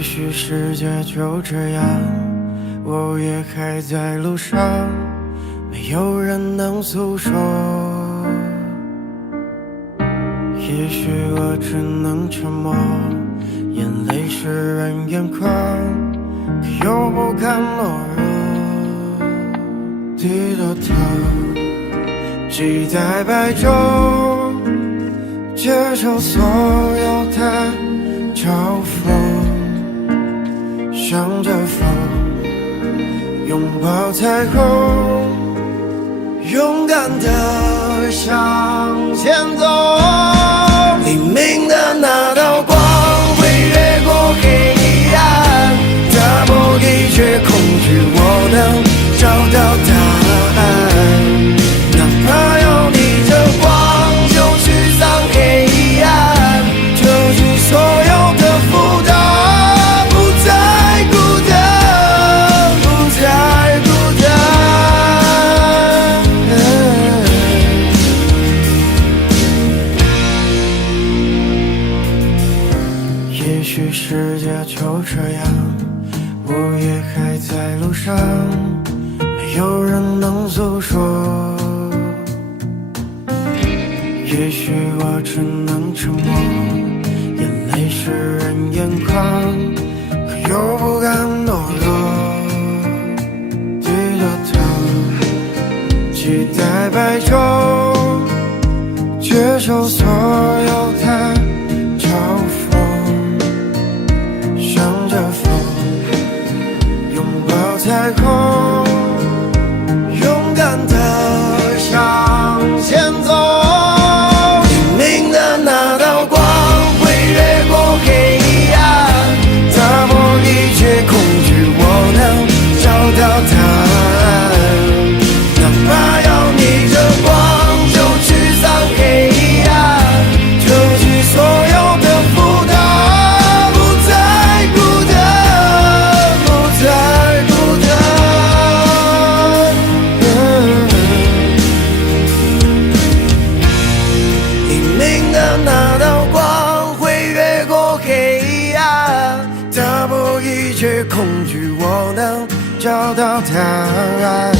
也许世界就这样，我也还在路上，没有人能诉说。也许我只能沉默，眼泪湿润眼眶，可又不敢懦弱。低着头，期待白昼，接受所有的嘲讽，向着风，拥抱彩虹，勇敢地向前走。黎明的那道光会越过黑暗，打破一切恐惧，我能找到答案。哪怕要逆着光，就驱散黑暗，就去所有的负担，不再孤单，不再孤单。也许世界就这样，我也还在路上，没有人能诉说。也许我只能沉默，眼泪湿润眼眶，可又不敢懦弱。低着头，期待白昼，接受所有的嘲讽，向着风，拥抱彩虹，勇敢地向前走。黎明的那道光会越过黑暗，打破一切恐惧，我能找到答案。哪怕要逆着光，就驱散黑暗，就去所有的负担，不再孤单，不再孤单。黎明的那道光会越过黑暗，打破一切恐惧，我能找到答案。